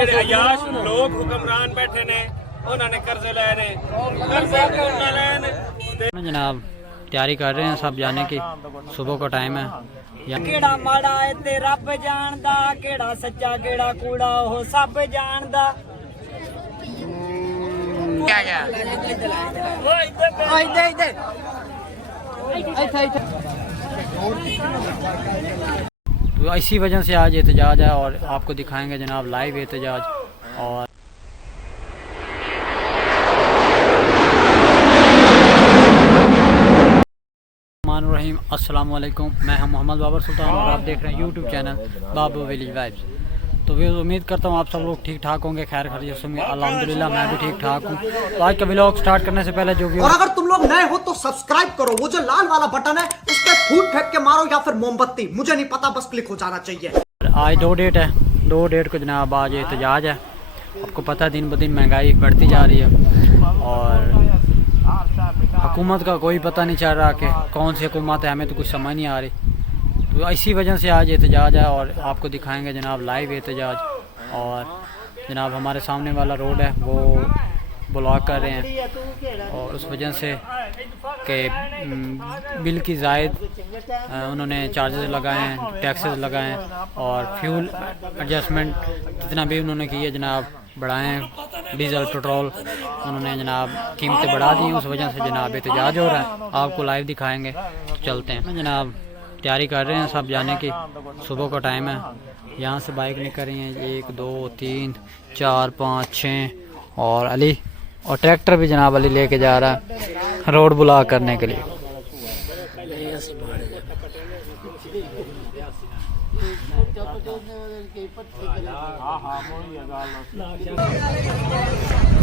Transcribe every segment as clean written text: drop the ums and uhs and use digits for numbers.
ਜਿਹੜੇ ਅਯਾਸ਼ ਲੋਕ ਹੁਕਮਰਾਨ ਬੈਠੇ ਨੇ ਉਹਨਾਂ ਨੇ ਕਰਜ਼ੇ ਲਏ ਨੇ, ਕਰਜ਼ੇ ਕਿਉਂ ਨਾ ਲੈਣ। जनाब तैयारी कर रहे हैं सब जाने की, सुबह का टाइम है। केड़ा माड़ा है ते रब जानदा, केड़ा सच्चा केड़ा कूड़ा ओ सब जानदा। क्या क्या तो इसी वजह से आज एहतजाज है और आपको दिखाएंगे जनाब लाइव एहतजाज। और रहीम अस्सलाम वालेकुम, मैं हम मोहम्मद बाबर सुल्तान और आप देख रहे हैं यूट्यूब चैनल बाबू विलेज वाइब्स। तो भी उम्मीद करता हूँ आप सब लोग ठीक ठाक होंगे, खैर खैरियत से होंगे। अल्हम्दुलिल्लाह मैं भी ठीक ठाक हूँ। तो आज का व्लॉग स्टार्ट करने से पहले जो भी, और अगर तुम लोग नए हो तो सब्सक्राइब करो, वो जो लाल वाला बटन है उस पर फूट फेंक के मारो या फिर मोमबत्ती, मुझे नहीं पता, बस क्लिक हो जाना चाहिए। आज 2 डेट है, 2 डेट को जनाब आज एहतजाज है। आपको पता है दिन ब दिन महंगाई बढ़ती जा रही है और हुकूमत का कोई पता नहीं चल रहा कि कौन सी हुकूमत है, हमें तो कुछ समझ नहीं आ रही। तो इसी वजह से आज एहतजाज है और आपको दिखाएंगे जनाब लाइव एहतजाज। और जनाब हमारे सामने वाला रोड है वो ब्लॉक कर रहे हैं और उस वजह से कि बिल की ज़ायद उन्होंने चार्जेस लगाए हैं, टैक्सेस लगाए हैं और फ्यूल एडजस्टमेंट जितना भी उन्होंने किए जनाब बढ़ाए हैं, डीज़ल पेट्रोल उन्होंने जनाब कीमतें बढ़ा दी हैं। उस वजह से जनाब एहतजाज हो रहा है, आपको लाइव दिखाएंगे। तो चलते हैं जनाब, तैयारी कर रहे हैं सब जाने की, सुबह का टाइम है। यहाँ से बाइक निकल रही हैं 1 2 3 4 5 6 और अली और ट्रैक्टर भी जनाब अली लेके जा रहा है रोड ब्लॉक करने के लिए।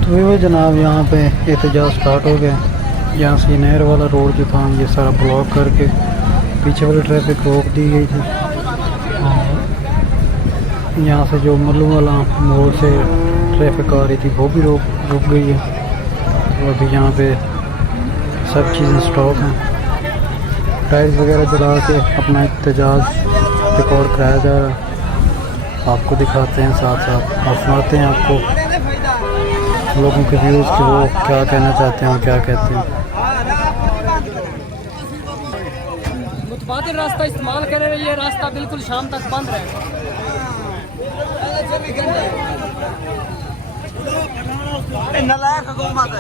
तो वो जनाब यहाँ पे एहतजाज स्टार्ट हो गया। यहाँ से नहर वाला रोड जो था ये सारा ब्लॉक करके पीछे वाली ट्रैफिक रोक दी गई थी। यहाँ से जो मल्लू वाला मोड़ से ट्रैफिक आ रही थी वो भी रुक गई है। तो अभी यहाँ पे सब चीज़ें स्टॉप हैं। टाइल्स वगैरह जला के अपना एहतजाज रिकॉर्ड कराया जा रहा है, आपको दिखाते हैं साथ साथ और सुनाते हैं आपको लोगों के व्यूज़ कि वो क्या कहना चाहते हैं और क्या कहते हैं। मुतबादिल रास्ता इस्तेमाल कर रहे हैं, ये रास्ता बिल्कुल शाम तक बंद रहेगा। नालायक हुकूमत है।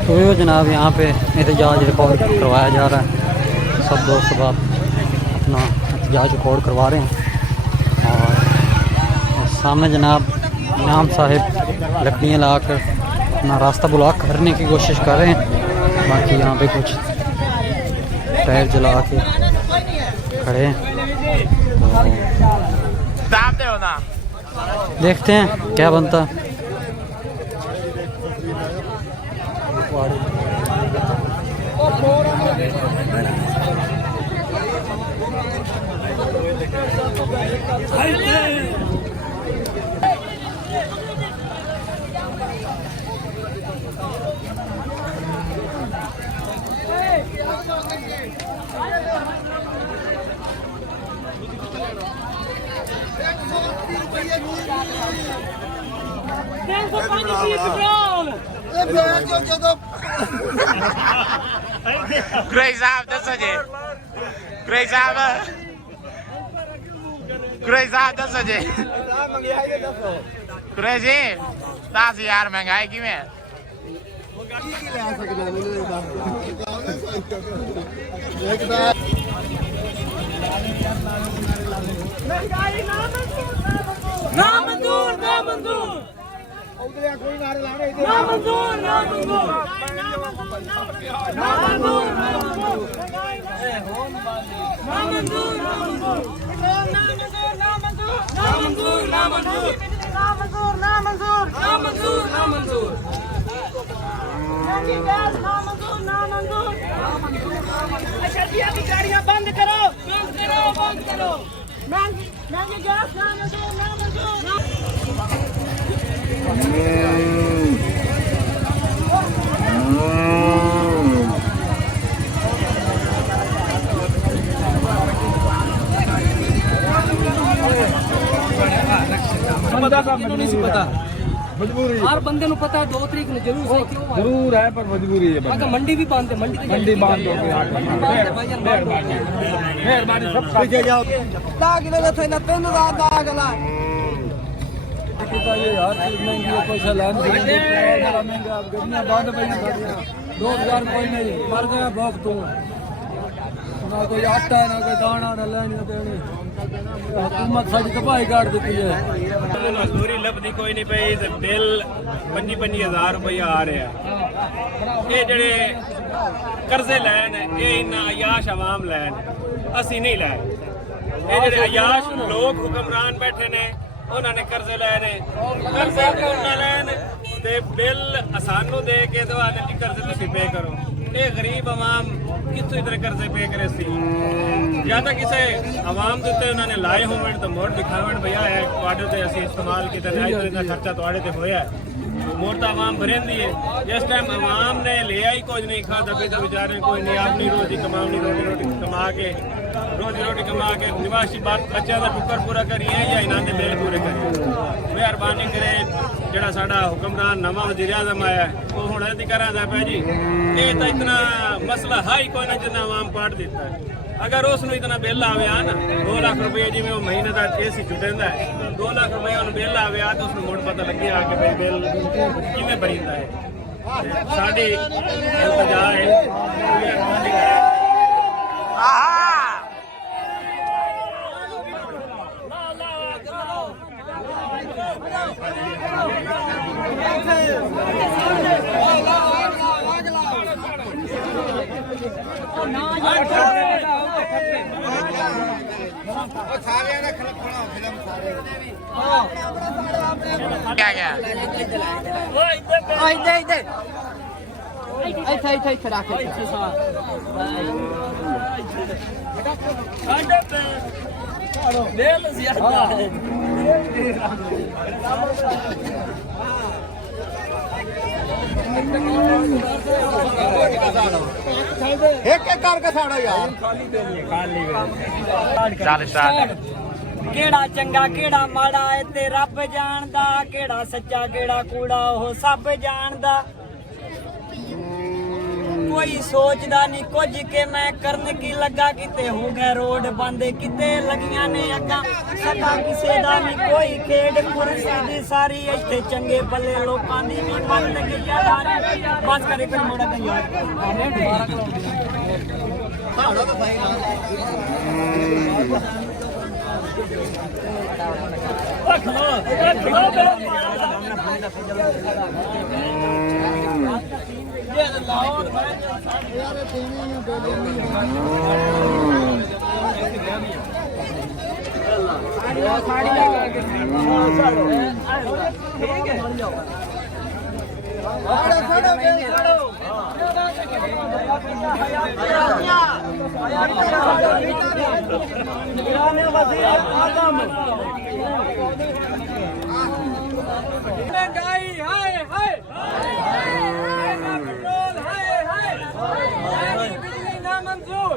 तो वो जनाब यहाँ पे एहतजाज रिकॉर्ड करवाया जा रहा है, सब दोस्त बाप अपना एहतजाज रिकॉर्ड करवा रहे हैं। और सामने जनाब इनाम साहिब लकड़ियाँ लाकर अपना रास्ता ब्लॉक करने की कोशिश कर रहे हैं। बाकी यहाँ पे कुछ टायर जला के खड़े हैं। तो देखते हैं क्या बनता है। Crazy साहब 10 बजे, Crazy साहब 10 बजे, Crazy 10,000 महंगाई की में ना मंजूर ना मंजूर ना मंजूर ना मंजूर ना मंजूर ना मंजूर ना मंजूर ना मंजूर ना मंजूर ना मंजूर ना मंजूर ना मंजूर ना मंजूर गैस ना मंजूर ना मंजूर की गाड़ियां बंद करो बंद करो बंद करो महंगी गैस ना मंजूर ना मंजूर मजबूरी हर बंदे नु पता है 2 तरीक ने जरूर सही क्यों आया जरूर है पर मजबूरी है अगर मंडी भी बंद है मंडी बंद हो गई मेहरबानी सब पीछे जाओ दाग ले थे ना 3000 दाग ला ये हर चीज महंगी है पैसा लाने बड़ा महंगा गड्डियां बंद पई खड़ियां 2000 कोई नहीं मर गया भोग तू ना कोई आटा ना कोई दाना ना लेनी देनी हुकूमत साडी तबाही कर देती है मजदूरी लभदी कोई नहीं पई ते बिल 25,000 रुपया आ रहा ये जड़े कर्जे लैन ये इन्ना अयाश आवाम लैन असी नहीं लैन ये जड़े अयाश लोग हुक्मरान बैठे ने उन्होंने कर्जे लैने कर्जे क्यों ना लैन ते बिल सानू दे के तो आने की कर्जे तुसी पे करो ये गरीब आवाम कितों इतने कर्जे पे करे सी या तो किसी आवाम के उत्ते उन्होंने लाए होवन तो मोड़ दिखावन भैया है तुहाडे ते असी इस्तेमाल कीता नहीं तो इतना खर्चा तुहाडे ते होया मोड़ तो आवाम भरेंदी है जिस टाइम आवाम ने लिया ही कुछ नहीं खादा पे तो बेचारे कोई नहीं अपनी रोजी कमावनी रोटी कमा के रोटी कमा के निवासी बात बच्चों का टुकर पूरा करिए या इन्हों के बिल पूरे करिए मेहरबानी करे जड़ा साडा हुक्मरान नवा वज़ीर आज़म आया वो हुण अदी करांदा पे जी ये तो इतना मसला है ही कोई ना जिन्ना आवाम पाट दिता है अगर उसनों इतना बिल आवे ना 2 लाख रुपये जिमें वो महीने का एसी छुटेंदा है 2 लाख रुपये उन्हें बिल आवे तो उसमें मुड़ पता लगे आके भाई बिल किवें भरींदा है साडी इल्तिजा है मेहरबानी करे एक करके साड़ा यार केड़ा चंगा केड़ा माड़ा है ते रब जानदा केड़ा सच्चा केड़ा कूड़ा ओ सब जानदा कोई सोचदा नहीं कुछ के मैं करने की लगा किते हो गए रोड बंद किते लगियां ने अगा सदा किसे दा नहीं कोई खेड कुर्सी दी सारी इत्थे चंगे भले लोकां दी भी मन लगी यार बस करे फिर मोड़ा का यार साड़ा तो सही ना महंगाई हाय हाय पेट्रोल हाय हाय बिजली ना मंजूर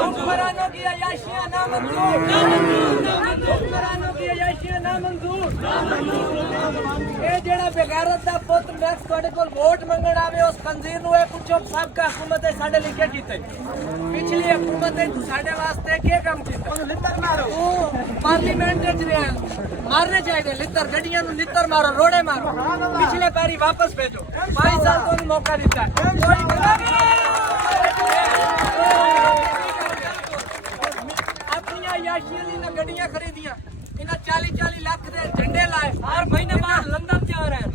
हुक्मरानों की अयाशियां ना मंजूर हुक्मरानों की अयाशियां ना मंजूर ये जेड़ा बेगैरत दा पुੱਤ मैक्स ਤੁਹਾਡੇ ਕੋਲ वोट ਮੰਗਣ ਆਵੇ ਉਸ ਖੰਜ਼ੀਰ ਨੂੰ ਇਹ ਪੁੱਛੋ सबका हुकूमत है ਸਾਡੇ ਲਈ ਕੀ ਕੀਤਾ पिछली हुकूमत ने ਸਾਡੇ ਵਾਸਤੇ ਕੀ ਕੰਮ ਕੀਤਾ ਉਹਨੂੰ ਲਿੱਤਰ ਮਾਰੋ पार्लियामेंट च रहा मारने चाहिए लितर गड्डियां लितर मारो रोड़े मारो पिछले पैरी वापस भेजो 22 साल को मौका दिता है अपनी याशियां गड्डियां खरीदियां इन्हें 40-40 लाख के झंडे लाए हर महीने बाद लंदन जा रहे हैं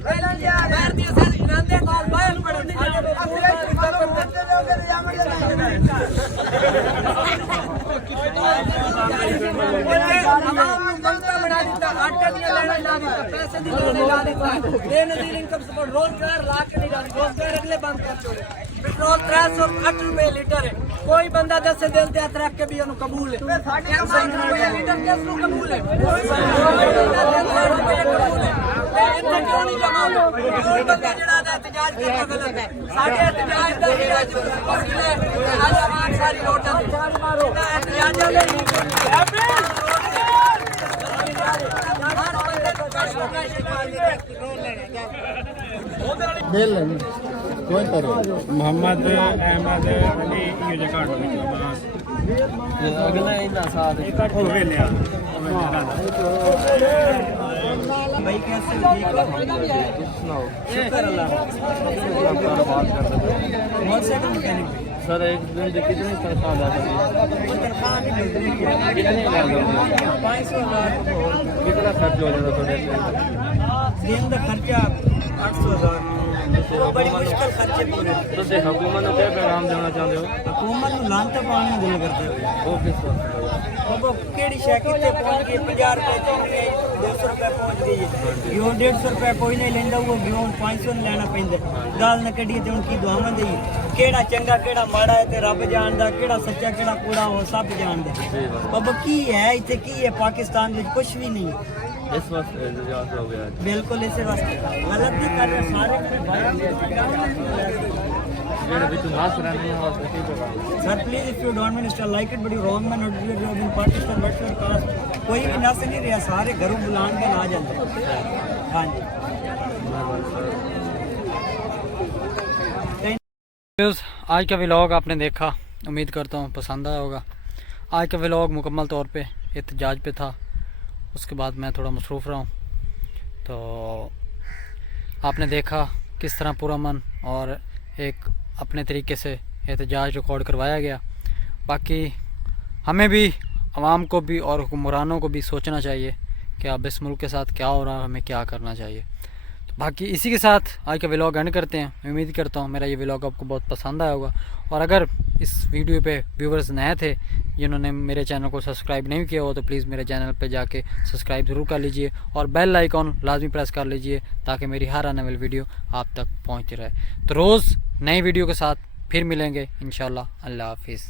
बना दिता आटे दी लेना ला दिता, पैसे दी लेना ला दिता, बेनजीर इनकम सपोर्ट रोजगार ला के नहीं डाल, रोजगार अगले बंद कर छोड़े। पेट्रोल 360 रुपए लीटर है, कोई बंदा दस दिल ते हथ रख के भी उन्हें कबूल है। 360 रुपए लीटर किस को कबूल है? कोई कबूल है। इतना क्यों नहीं जमा होता? कोई बंदा जड़ा दा एहतजाज करना गलत है। साडे एहतजाज दा जेड़ा मसला है, आज आवाम सारी रोडां ते मारो एहतजाजां दे मोहम्मद अहमद अली ये जगह अगला इंदा साथ इकट्ठ हो गए लिया भाई कैसे ठीक हो? शुक्र अल्लाह। बहुत से मैकेनिक सर एक दिन जो कितने तनख्वाह ला सकते तनख्वाह नहीं मिलती, कितने ला सकते 500,000 कितना खर्च हो जाता थोड़े दिन का खर्चा 800,000 बड़ी मुश्किल खर्चे पूरे। ਤੁਸੀਂ ਹਕੂਮਤ ਨੂੰ ਕਿਹ ਪੈਗਾਮ ਦੇਣਾ ਚਾਹੁੰਦੇ ਹੋ हुकूमत ਨੂੰ ਲਾਂਤ ਪਾਉਣ ਨੂੰ ਦਿਲ ਕਰਦਾ ਉਹ ਕਿਸ ਵਾਸਤੇ ਉਹ ਕਿਹੜੀ ਸ਼ੈ ਕਿੱਥੇ ਪਹੁੰਚ ਗਈ 50 ਰੁਪਏ ਚਾਹੀਦੀ ਹੈ 200 ਰੁਪਏ ਪਹੁੰਚ ਗਈ ਹੈ ਗਿਓ 150 ਰੁਪਏ ਕੋਈ ਨਹੀਂ ਲੈਂਦਾ ਉਹ ਗਿਓ 500 ਨੂੰ ਲੈਣਾ ਪੈਂਦਾ ਗਾਲ ਨਾ ਕੱਢੀਏ ਤੇ ਹੁਣ ਕੀ ਦੁਆਵਾਂ ਦੇਈ ਕਿਹੜਾ ਚੰਗਾ ਕਿਹੜਾ ਮਾੜਾ ਹੈ ਤੇ ਰੱਬ ਜਾਣਦਾ ਕਿਹੜਾ ਸੱਚਾ ਕਿਹੜਾ ਕੂੜਾ ਉਹ ਸਭ ਜਾਣਦੇ ਬਾਬਾ ਕੀ ਹੈ ਇੱਥੇ ਕੀ ਹੈ ਪਾਕਿਸਤਾਨ ਵਿੱਚ ਕੁਝ ਵੀ ਨਹੀਂ ਇਸ ਵਾਸਤੇ ਇੰਤਜ਼ਾਰ ਹੋ ਗਿਆ ਬਿਲਕੁਲ ਇਸੇ ਵਾਸਤੇ ਗਲਤ ਨਹੀਂ ਕਰ ਰਹੇ ਸਾਰੇ ਜਿਹੜੇ ਵਿੱਚ ਨਾਸ ਰਹਿੰਦੇ ਹਨ ਵਾਸਤੇ ਕੀ ਪੈਗਾਮ Sir, please, if you don't minister like it, but you wrong man, not you have in Pakistan, what's your cause? कोई भी नस नहीं रहा, सारे घरों बुलान के आ जाते। हाँ जी। आज का व्लॉग आपने देखा, उम्मीद करता हूँ पसंद आया होगा। आज का व्लॉग मुकम्मल तौर पे एहतजाज पे था, उसके बाद मैं थोड़ा मसरूफ़ रहा हूँ। तो आपने देखा किस तरह पुरअमन और एक अपने तरीके से एहतजाज रिकॉर्ड करवाया गया। बाकी हमें भी आवाम को भी और हुक्मरानों को भी सोचना चाहिए कि अब इस मुल्क के साथ क्या हो रहा है, हमें क्या करना चाहिए। तो बाकी इसी के साथ आज का व्लॉग एंड करते हैं। मैं उम्मीद करता हूँ मेरा ये व्लॉग आपको बहुत पसंद आया होगा। और अगर इस वीडियो पे व्यूवर्स नए थे जिन्होंने मेरे चैनल को सब्सक्राइब नहीं किया हो तो प्लीज़ मेरे चैनल पे जाके सब्सक्राइब ज़रूर कर लीजिए और बेल आइकॉन लाजमी प्रेस कर लीजिए ताकि मेरी हर आने वाली वीडियो आप तक पहुँचती रहे। तो रोज़ नई वीडियो के साथ फिर मिलेंगे इंशाल्लाह। अल्लाह हाफिज़।